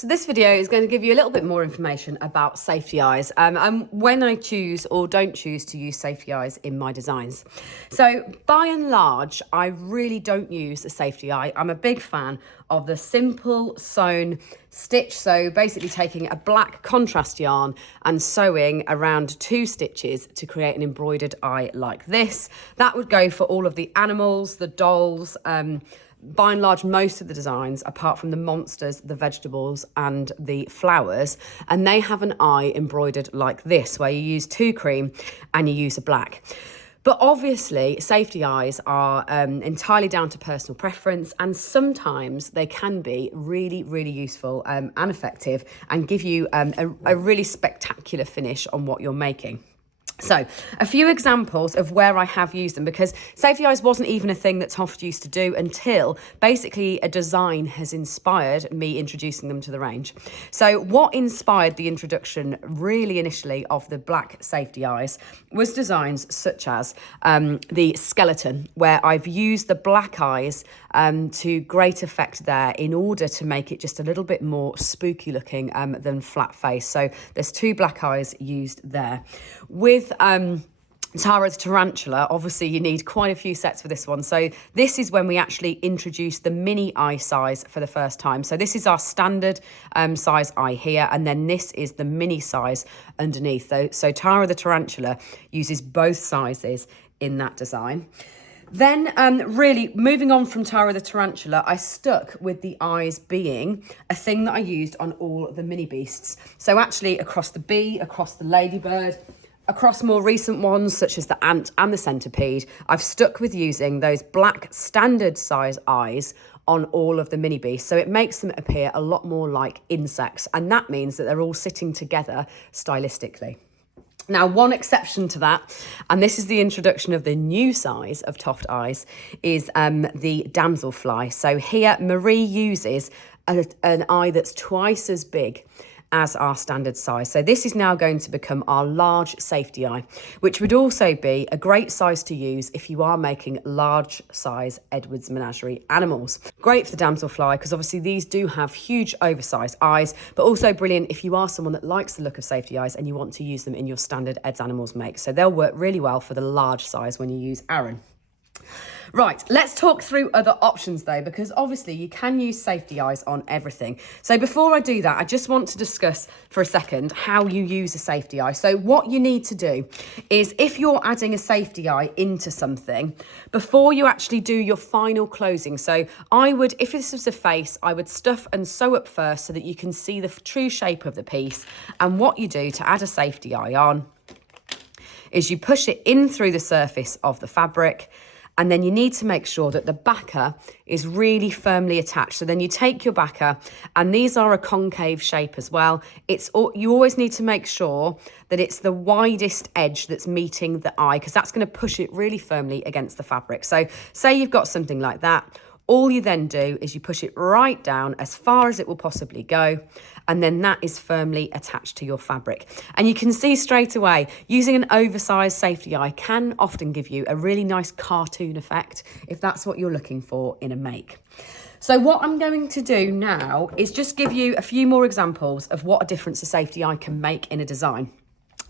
So this video is going to give you a little bit more information about safety eyes and when I choose or don't choose to use safety eyes in my designs. So by and large, I really don't use a safety eye. I'm a big fan of the simple sewn stitch. So basically taking a black contrast yarn and sewing around 2 stitches to create an embroidered eye like this. That would go for all of the animals, the dolls, by and large, most of the designs, apart from the monsters, the vegetables and the flowers, and they have an eye embroidered like this, where you use 2 cream and you use a black. But obviously, safety eyes are entirely down to personal preference, and sometimes they can be really, really useful and effective and give you a really spectacular finish on what you're making. So a few examples of where I have used them, because safety eyes wasn't even a thing that TOFT used to do until basically a design has inspired me introducing them to the range. So what inspired the introduction really initially of the black safety eyes was designs such as the skeleton, where I've used the black eyes to great effect there in order to make it just a little bit more spooky looking than flat face. So there's 2 black eyes used there. With Tara's tarantula, obviously you need quite a few sets for this one. So this is when we actually introduced the mini eye size for the first time. So this is our standard size eye here, and then this is the mini size underneath. So Tara the tarantula uses both sizes in that design. Then really moving on from Tara the tarantula, I stuck with the eyes being a thing that I used on all the mini beasts. So actually across the bee, across the ladybird, across more recent ones such as the ant and the centipede, I've stuck with using those black standard size eyes on all of the mini beasts. So it makes them appear a lot more like insects, and that means that they're all sitting together stylistically. Now, one exception to that, and this is the introduction of the new size of TOFT eyes, is the damselfly. So here, Marie uses an eye that's twice as big as our standard size. So this is now going to become our large safety eye, which would also be a great size to use if you are making large size Edward's Menagerie animals. Great for the damselfly, because obviously these do have huge oversized eyes, but also brilliant if you are someone that likes the look of safety eyes and you want to use them in your standard Ed's Animals make. So they'll work really well for the large size when you use Aaron. Right, let's talk through other options though, because obviously you can use safety eyes on everything. So before I do that, I just want to discuss for a second how you use a safety eye. So what you need to do is, if you're adding a safety eye into something, before you actually do your final closing, so I would, if this was a face, I would stuff and sew up first so that you can see the true shape of the piece. And what you do to add a safety eye on is you push it in through the surface of the fabric, and then you need to make sure that the backer is really firmly attached. So then you take your backer, and these are a concave shape as well. You always need to make sure that it's the widest edge that's meeting the eye, because that's going to push it really firmly against the fabric. So say you've got something like that. All you then do is you push it right down as far as it will possibly go, and then that is firmly attached to your fabric. And you can see straight away, using an oversized safety eye can often give you a really nice cartoon effect if that's what you're looking for in a make. So what I'm going to do now is just give you a few more examples of what a difference a safety eye can make in a design.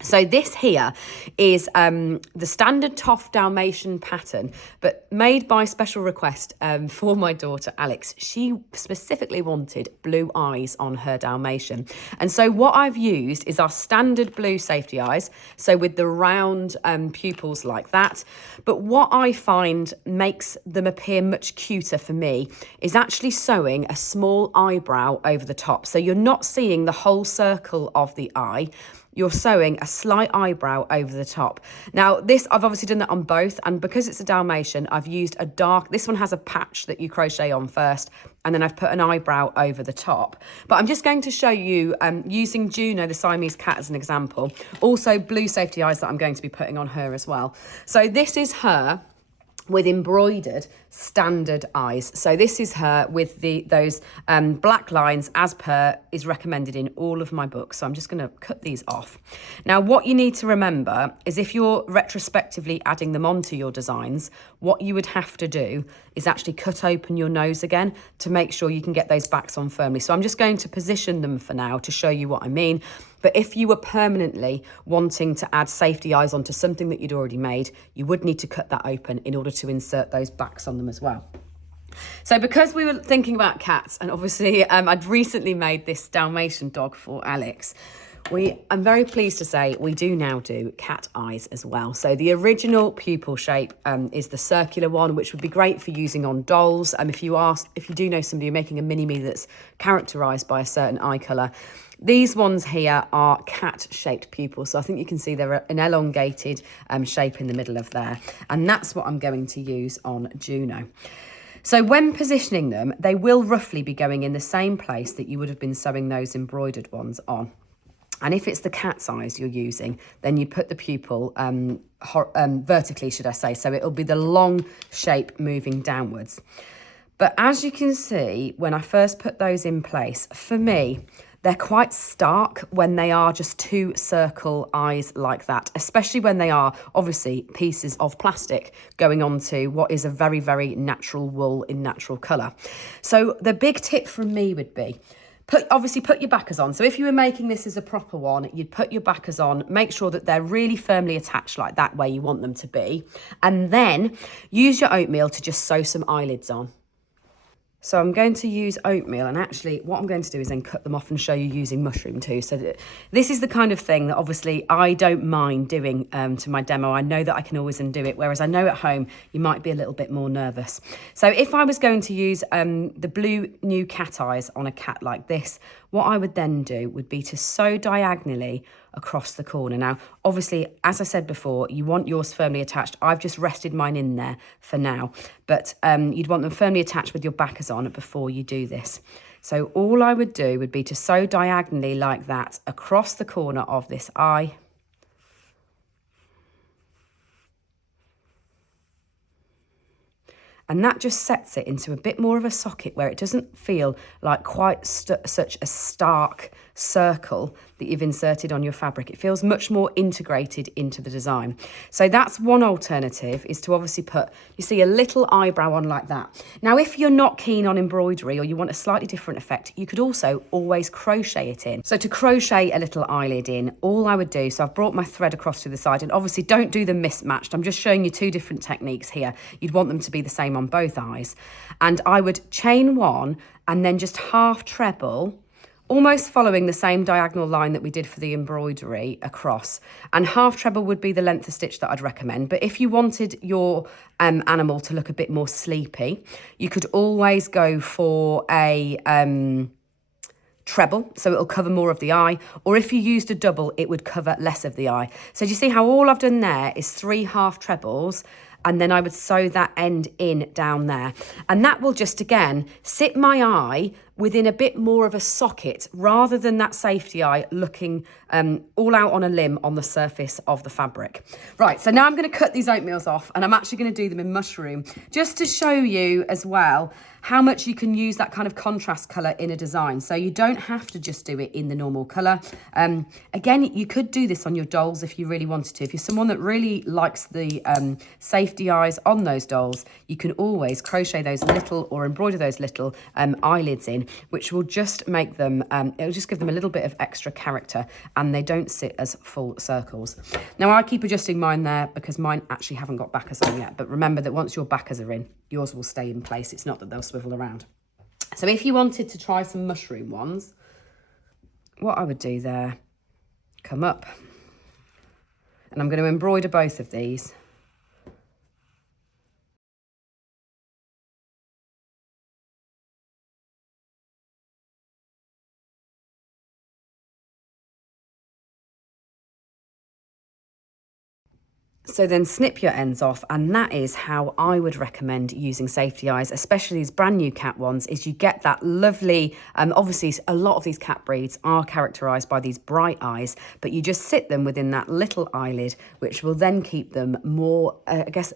So this here is the standard TOFT Dalmatian pattern, but made by special request for my daughter Alex. She specifically wanted blue eyes on her Dalmatian. And so what I've used is our standard blue safety eyes, so with the round pupils like that. But what I find makes them appear much cuter for me is actually sewing a small eyebrow over the top. So you're not seeing the whole circle of the eye. You're sewing a slight eyebrow over the top. Now this, I've obviously done that on both, and because it's a Dalmatian, I've used a dark, this one has a patch that you crochet on first, and then I've put an eyebrow over the top. But I'm just going to show you using Juno, the Siamese cat, as an example. Also blue safety eyes that I'm going to be putting on her as well. So this is her with embroidered standard eyes. So this is her with those black lines as per is recommended in all of my books. So I'm just going to cut these off. Now, what you need to remember is if you're retrospectively adding them onto your designs, what you would have to do is actually cut open your nose again to make sure you can get those backs on firmly. So I'm just going to position them for now to show you what I mean. But if you were permanently wanting to add safety eyes onto something that you'd already made, you would need to cut that open in order to insert those backs on them as well. So because we were thinking about cats, and obviously I'd recently made this Dalmatian dog for Alex, I'm very pleased to say we do now do cat eyes as well. So the original pupil shape is the circular one, which would be great for using on dolls. If you do know somebody who's making a mini-me that's characterised by a certain eye colour, these ones here are cat-shaped pupils. So I think you can see they're an elongated shape in the middle of there. And that's what I'm going to use on Juno. So when positioning them, they will roughly be going in the same place that you would have been sewing those embroidered ones on. And if it's the cat's eyes you're using, then you put the pupil vertically, should I say. So it'll be the long shape moving downwards. But as you can see, when I first put those in place, for me, they're quite stark when they are just two circle eyes like that, especially when they are obviously pieces of plastic going onto what is a very, very natural wool in natural colour. So the big tip from me would be, obviously put your backers on. So if you were making this as a proper one, you'd put your backers on, make sure that they're really firmly attached like that where you want them to be. And then use your oatmeal to just sew some eyelids on. So I'm going to use oatmeal, and actually what I'm going to do is then cut them off and show you using mushroom too. So this is the kind of thing that obviously I don't mind doing to my demo. I know that I can always undo it, whereas I know at home you might be a little bit more nervous. So if I was going to use the blue new cat eyes on a cat like this, what I would then do would be to sew diagonally across the corner. Now, obviously, as I said before, you want yours firmly attached. I've just rested mine in there for now, but you'd want them firmly attached with your backers on before you do this. So all I would do would be to sew diagonally like that across the corner of this eye. And that just sets it into a bit more of a socket where it doesn't feel like quite such a stark circle that you've inserted on your fabric. It feels much more integrated into the design. So that's one alternative, is to obviously put, you see, a little eyebrow on like that. Now, if you're not keen on embroidery or you want a slightly different effect, you could also always crochet it in. So to crochet a little eyelid in, all I would do, so I've brought my thread across to the side, and obviously don't do them mismatched. I'm just showing you two different techniques here. You'd want them to be the same on both eyes. And I would chain one and then just half treble, almost following the same diagonal line that we did for the embroidery across. And half treble would be the length of stitch that I'd recommend. But if you wanted your animal to look a bit more sleepy, you could always go for a treble, so it'll cover more of the eye. Or if you used a double, it would cover less of the eye. So do you see how all I've done there is 3 half trebles, and then I would sew that end in down there. And that will just, again, sit my eye within a bit more of a socket rather than that safety eye looking all out on a limb on the surface of the fabric. Right, so now I'm going to cut these oatmeals off, and I'm actually going to do them in mushroom just to show you as well how much you can use that kind of contrast colour in a design. So you don't have to just do it in the normal colour. Again, you could do this on your dolls if you really wanted to. If you're someone that really likes the safety eyes on those dolls, you can always crochet those little or embroider those little eyelids in, which will just make them, it'll just give them a little bit of extra character, and they don't sit as full circles. Now I keep adjusting mine there because mine actually haven't got backers on yet, but remember that once your backers are in, yours will stay in place. It's not that they'll swivel around. So if you wanted to try some mushroom ones, what I would do there, come up, and I'm going to embroider both of these. So then snip your ends off, and that is how I would recommend using safety eyes, especially these brand new cat ones, is you get that lovely, obviously a lot of these cat breeds are characterised by these bright eyes, but you just sit them within that little eyelid, which will then keep them more, I guess,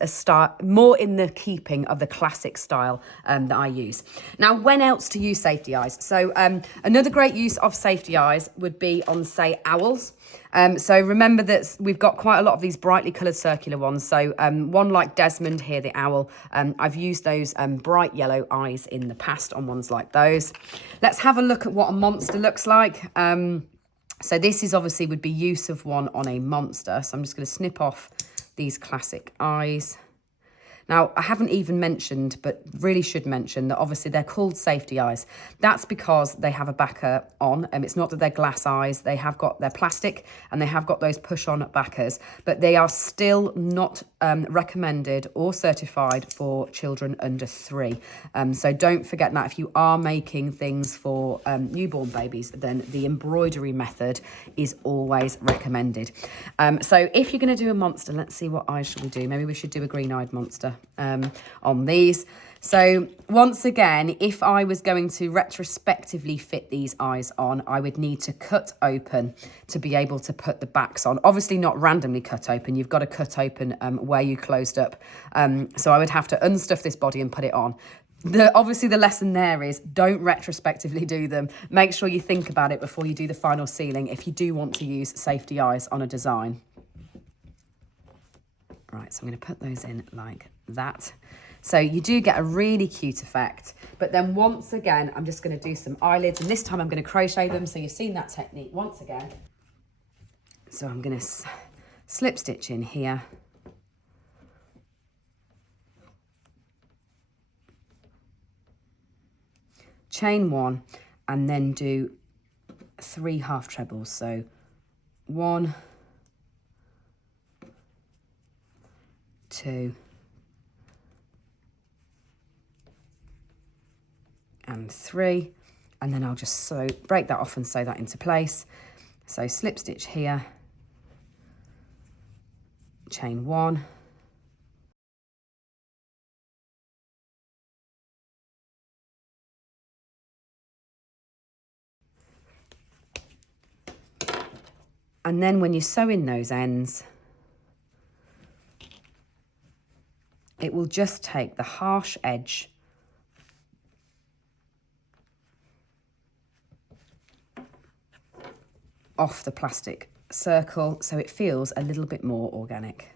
more in the keeping of the classic style that I use. Now, when else to use safety eyes? So another great use of safety eyes would be on, say, owls. So remember that we've got quite a lot of these brightly coloured circular ones. So one like Desmond here, the owl, I've used those bright yellow eyes in the past on ones like those. Let's have a look at what a monster looks like. So this is obviously would be use of one on a monster. So I'm just going to snip off these classic eyes. Now, I haven't even mentioned, but really should mention, that obviously they're called safety eyes. That's because they have a backer on. It's not that they're glass eyes. They're plastic, and they have got those push-on backers, but they are still not recommended or certified for children under 3. So don't forget that. If you are making things for newborn babies, then the embroidery method is always recommended. So if you're going to do a monster, let's see what eyes should we do. Maybe we should do a green-eyed monster on these. So once again, if I was going to retrospectively fit these eyes on, I would need to cut open to be able to put the backs on. Obviously not randomly cut open. You've got to cut open where you closed up. So I would have to unstuff this body and put it on. Obviously the lesson there is don't retrospectively do them. Make sure you think about it before you do the final sealing if you do want to use safety eyes on a design. Right, so I'm going to put those in like that. So you do get a really cute effect. But then once again, I'm just going to do some eyelids, and this time I'm going to crochet them. So you've seen that technique once again. So I'm going to slip stitch in here. Chain 1, and then do 3 half trebles. So 1, 2, and 3, and then I'll just break that off and sew that into place. So slip stitch here, chain 1, and then when you sew in those ends, it will just take the harsh edge off the plastic circle so it feels a little bit more organic.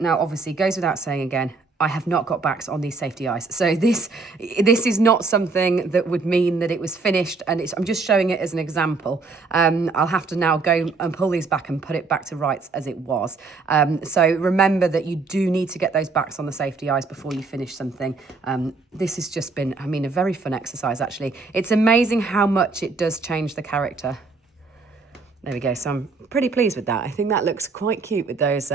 Now, obviously, it goes without saying again, I have not got backs on these safety eyes. So this is not something that would mean that it was finished, and I'm just showing it as an example. I'll have to now go and pull these back and put it back to rights as it was. So remember that you do need to get those backs on the safety eyes before you finish something. This has just been, I mean, a very fun exercise, actually. It's amazing how much it does change the character. There we go. So I'm pretty pleased with that. I think that looks quite cute with those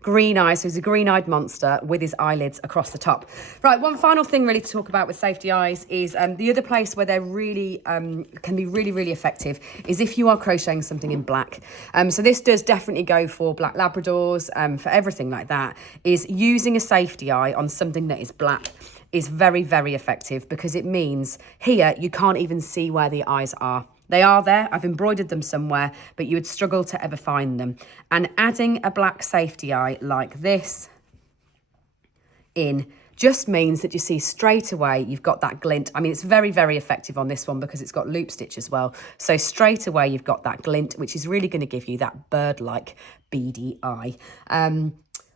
green eyes. So he's a green-eyed monster with his eyelids across the top. Right, one final thing really to talk about with safety eyes is the other place where they're really, can be really, really effective is if you are crocheting something in black. So this does definitely go for black Labradors, for everything like that, is using a safety eye on something that is black is very, very effective, because it means here you can't even see where the eyes are. They are there, I've embroidered them somewhere, but you would struggle to ever find them. And adding a black safety eye like this in just means that you see straight away you've got that glint. I mean, it's very, very effective on this one because it's got loop stitch as well. So straight away you've got that glint, which is really going to give you that bird-like beady eye.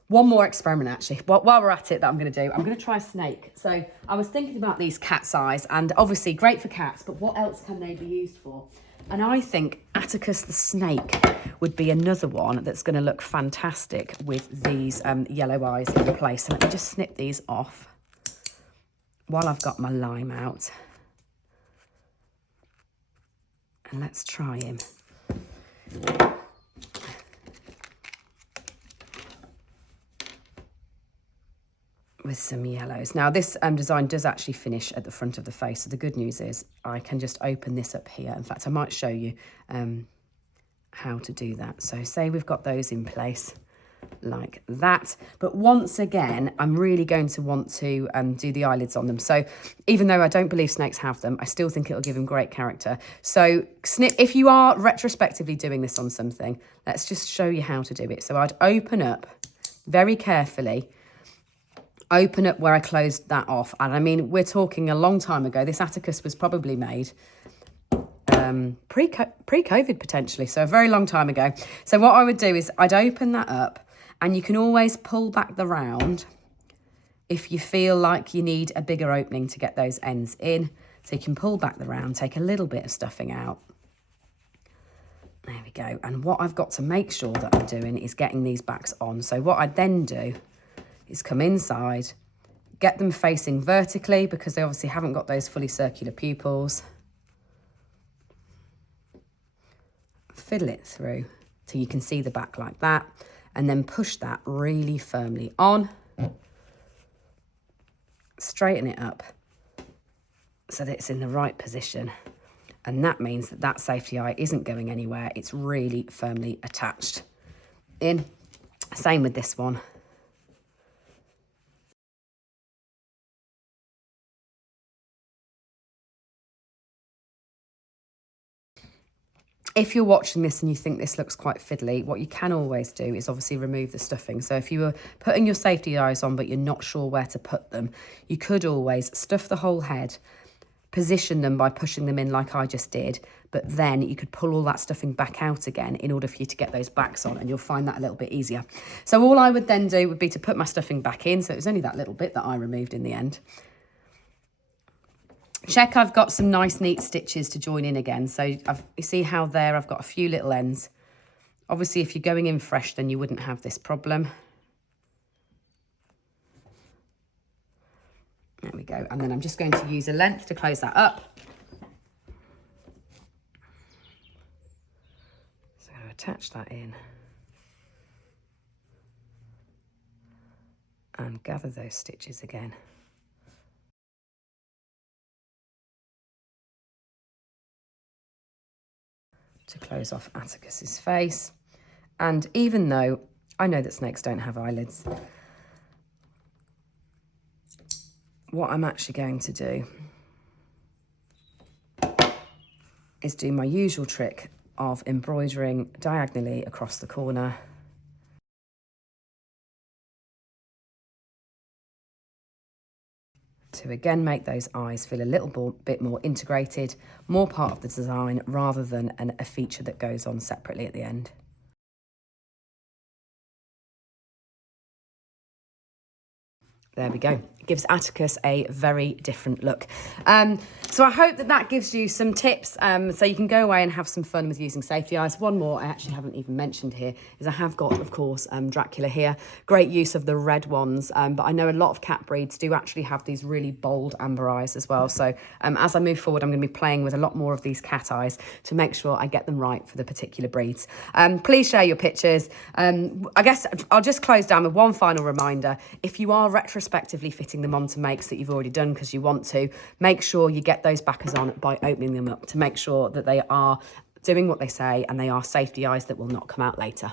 One more experiment, actually, while we're at it, that I'm going to do. I'm going to try a snake. So I was thinking about these cat's eyes, and obviously great for cats, but what else can they be used for? And I think Atticus the snake would be another one that's going to look fantastic with these yellow eyes in place. So let me just snip these off while I've got my lime out. And let's try him. with some yellows. Now this design does actually finish at the front of the face, so the good news is I can just open this up here. In fact, I might show you how to do that. So say we've got those in place like that, but once again I'm really going to want to do the eyelids on them. So even though I don't believe snakes have them, I still think it'll give them great character. So if you are retrospectively doing this on something, let's just show you how to do it. So I'd open up very carefully, open up where I closed that off, and I mean we're talking a long time ago. This Atticus was probably made pre-COVID potentially, so a very long time ago. So what I would do is I'd open that up, and you can always pull back the round if you feel like you need a bigger opening to get those ends in. So you can pull back the round, take a little bit of stuffing out. There we go. And what I've got to make sure that I'm doing is getting these backs on. So what I then do is come inside, get them facing vertically because they obviously haven't got those fully circular pupils. Fiddle it through till you can see the back like that, and then push that really firmly on. Straighten it up so that it's in the right position. And that means that that safety eye isn't going anywhere. It's really firmly attached in. Same with this one. If you're watching this and you think this looks quite fiddly, what you can always do is obviously remove the stuffing. So if you were putting your safety eyes on but you're not sure where to put them, you could always stuff the whole head, position them by pushing them in like I just did, but then you could pull all that stuffing back out again in order for you to get those backs on, and you'll find that a little bit easier. So all I would then do would be to put my stuffing back in. So it was only that little bit that I removed in the end. Check I've got some nice neat stitches to join in again. So you see how there I've got a few little ends. Obviously if you're going in fresh then you wouldn't have this problem. There we go. And then I'm just going to use a length to close that up. So I'm going to attach that in and gather those stitches again. To close off Atticus's face. And even though I know that snakes don't have eyelids, what I'm actually going to do is do my usual trick of embroidering diagonally across the corner. To again make those eyes feel a little bit more integrated, more part of the design rather than a feature that goes on separately at the end. There we go. It gives Atticus a very different look. So I hope that that gives you some tips so you can go away and have some fun with using safety eyes. One more I actually haven't even mentioned here is I have got, of course, Dracula here. Great use of the red ones, but I know a lot of cat breeds do actually have these really bold amber eyes as well. So as I move forward, I'm going to be playing with a lot more of these cat eyes to make sure I get them right for the particular breeds. Please share your pictures. I guess I'll just close down with one final reminder. If you are retrospectively fitting them onto makes that you've already done because you want to, make sure you get those backers on by opening them up to make sure that they are doing what they say and they are safety eyes that will not come out later.